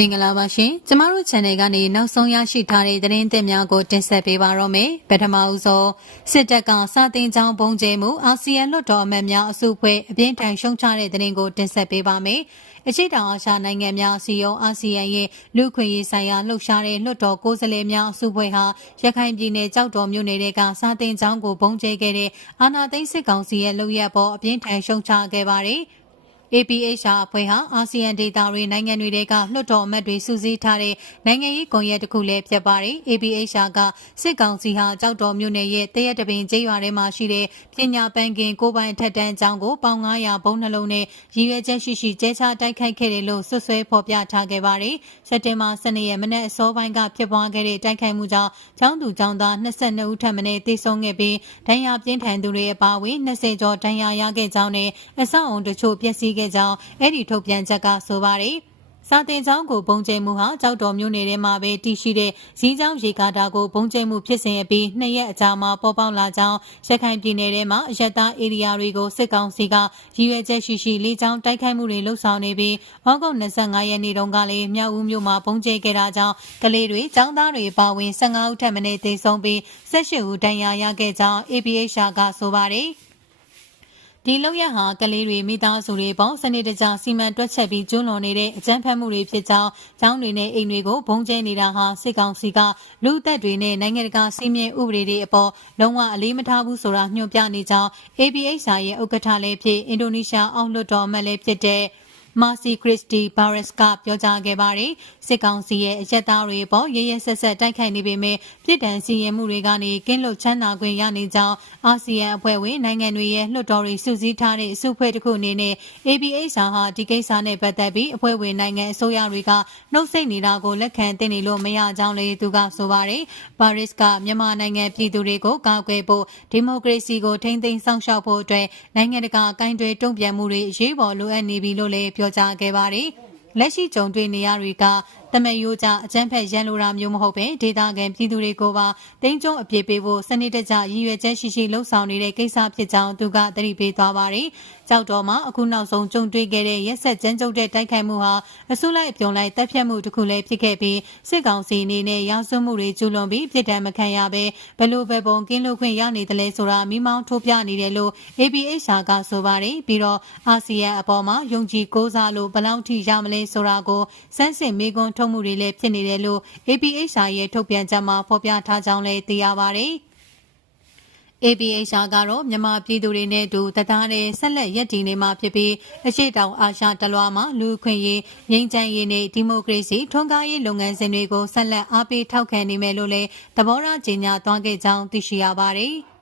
မင်္ဂလာပါရှင်ကျမတို့ channel ကနေနောက်ဆုံးရရှိထားတဲ့သတင်းသစ်များကိုတင်ဆက်ပေးပါတော့မယ်ပထမဦးဆုံးစစ်တပ်ကစာတင်ကြောင်းပုံကျဲမှုအာဆီယံလွှတ်တော်အမတ်များအစုအဖွဲ့အပြင်းထန်ရှုံချတဲ့သတင်းကိုတင်ဆက်ပေးပါမယ်အရှိတောင်အာရှနိုင်ငံများအစည်းအရုံးအာဆီယံရဲ့လူခွင့်ရေးဆိုင်ရာလှုပ်ရှားတဲ့လွှတ်တော်ကိုယ်စားလှယ်များအစုအဖွဲ့ဟာရခိုင်ပြည်နယ်ကြောက်တော်မြို့နယ်ကစာတင်ကြောင်းကိုပုံကျဲခဲ့တဲ့အာနာသိန်းစစ်ကောင်စီရဲ့လုပ်ရက်ပေါ်အပြင်းထန်ရှုံချခဲ့ပါတယ်။ APHR အဖွဲ့ဟာအာဆီယံဒေသတွေနိုင်ငံတွေကလွှတ်တော်အမတ်တွေစုစည်းထားတဲ့နိုင်ငံရေးကွန်ရက်တစ်ခုလည်းဖြစ်ပါတယ်။ APHR ကစစ်ကောင်စီဟာကြောက်တော်မြို့နယ်ရဲ့တရက်တပင်ကျေးရွာထဲမှာရှိတဲ့ပညာပန်းကင်ကိုပိုင်ထက်တန်းကျောင်းကိုပေါင်900ဘုံနှလုံးနဲ့ရည်ရွယ်ချက်ရှိရှိကျဲချတိုက်ခိုက်ခဲ့တယ်လို့ဆွဆွဲဖော်ပြထားခဲ့ပါတယ်။စက်တင်ဘာ12ရက်မနေ့အစောပိုင်းကဖြစ်ပွားခဲ့တဲ့တိုက်ခိုက်မှုကြောင့်ကျောင်းသူကျောင်းသား22ဦးထပ်မံတေဆုံးခဲ့ပြီးဒဏ်ရာပြင်းထန်သူတွေအပါအဝင်20ကျော်ဒဏ်ရာရခဲ့ကြောင်းနဲ့အဆောက်အုံတချို့ပျက်စီးခဲ့ကြောင်းအဲ့ဒီထုတ်ပြန်ချက်ကဆိုပါတယ်စာတင်ကျောင်းကိုပုံကျဲမှုဟာကြောက်တော်မျိုးနယ်ထဲမှာပဲတည်ရှိတဲ့ဇီးကျောင်းရေကာတာကိုပုံကျဲမှုဖြစ်စဉ်အပြီးနှစ်ရက်အကြာမှာပေါ်ပေါက်လာကြောင်းရခိုင်ပြည်နယ်ထဲမှာအယက်သားဧရိယာတွေကိုစစ်ကောင်စီကရည်ရွယ်ချက်ရှိရှိလေးချောင်းတိုက်ခိုက်မှုတွေလှုပ်ဆောင်နေပြီးဩဂုတ်25ရက်နေ့တုန်းကလည်းမြောက်ဦးမြို့မှာပုံကျဲခဲ့တာကြောင့်ကလေးတွေကျောင်းသားတွေပါဝင်15ဦးထပ်မံတေဆုံးပြီး18ဦးဒဏ်ရာရခဲ့ကြောင်း APHR ကဆိုပါတယ် ဒီလောက်ရဟာကလေးတွေမိသားစုတွေပေါ့စနစ်တကျစီမံတွက်ချက်ပြီးကျွလွန်နေတဲ့အကြမ်းဖက်မှုတွေဖြစ်ကြောင်းကျောင်းတွေနဲ့အိမ်တွေကိုဘုံကျဲနေတာဟာစစ်ကောင်စီကလူသက်တွေနဲ့နိုင်ငံတကာစီမံဥပဒေတွေအပေါ်လုံးဝအလေးမထားဘူးဆိုတာညွှန်ပြနေကြောင်း APHR ရဲ့ဥက္ကဋ္ဌလည်းဖြစ်အင်ဒိုနီးရှားအောက်လွှတ်တော်အမတ်လည်းဖြစ်တဲ့ မာစီခရစ်စတီဘာရက်စ်ကပြောကြားခဲ့ပါတယ်စစ်ကောင်စီရဲ့အရက်သားတွေပေါ်ရရဆက်ဆက်တိုက်ခိုက်နေပေမဲ့ပြည်တံစီရင်မှုတွေကနေကင်းလွတ်ချမ်းသာခွင့်ရနေကြောင်းအာဆီယံအဖွဲ့ဝင်နိုင်ငံတွေရဲ့လွှတ်တော်တွေစုစည်းထားတဲ့အစုအဖွဲ့တစ်ခုအနေနဲ့ ABHR ဟာဒီကိစ္စနဲ့ပတ်သက်ပြီးအဖွဲ့ဝင်နိုင်ငံအစိုးရတွေကနှုတ်ဆက်နေတာကိုလက်ခံသိနေလို့မရကြောင်းလည်းသူကဆိုပါတယ်ဘာရစ်ကမြန်မာနိုင်ငံပြည်သူတွေကိုကာကွယ်ဖို့ဒီမိုကရေစီကိုထိန်းသိမ်းစောင့်ရှောက်ဖို့အတွက်နိုင်ငံတကာအကိုင်းတွေတုံ့ပြန်မှုတွေအရေးပေါ်လိုအပ်နေပြီလို့လည်းပြောကြားခဲ့ပါတယ်လက်ရှိကြုံတွေ့နေရတွေကတမယိုးကြအကျန်းဖက်ရန်လိုတာမျိုးမဟုတ်ပဲဒေတာကန်ပြည်သူတွေကိုပါတင်းကျုံအပြစ်ပေးဖို့စနစ်တကျရည်ရွယ်ချက်ရှိရှိလှုံ့ဆော်နေတဲ့ကိစ္စဖြစ်ကြောင်းသူကသတိပေးသွားပါတယ်။ကြောက်တော်မှာအခုနောက်ဆုံးကြုံတွေ့ခဲ့တဲ့ရက်ဆက်ကြမ်းကြုတ်တဲ့တိုက်ခိုက်မှုဟာအစုလိုက်အပြုံလိုက်တပ်ဖြတ်မှုတစ်ခုလည်းဖြစ်ခဲ့ပြီးစစ်ကောင်စီအနေနဲ့ရာဇဝမှုတွေကျူးလွန်ပြီးပြည်ထံမခံရဘဲဘလို့ပဲပုံကင်းလို့ခွင့်ရနေတယ်လဲဆိုတာမိမောင်းထိုးပြနေတယ်လို့ APHR ကဆိုပါတယ်ပြီးတော့အာဆီယံအပေါ်မှာယုံကြည်ကိုးစားလို့ဘလောက်ထိရမလဲဆိုတာကိုစမ်းစစ်မေးခွန်းထုတ်မှုတွေလည်းဖြစ်နေတယ်လို့ APHR ရဲ့ထုတ်ပြန်ချက်မှာဖော်ပြထားကြောင်းလည်းသိရပါတယ်။ APHR ကတော့မြန်မာပြည်သူတွေနဲ့အတူတသားတည်းဆက်လက်ရည်တည်နေမှာဖြစ်ပြီးအရှိတောင်အာရှတလွှာမှာလူခွင့်ရေးငြိမ်းချမ်းရေးနဲ့ဒီမိုကရေစီထွန်းကားရေးလုပ်ငန်းစဉ်တွေကိုဆက်လက်အားပေးထောက်ခံနေမယ်လို့လည်းသဘောထားကြေညာသွားခဲ့ကြောင်းသိရှိရပါတယ်။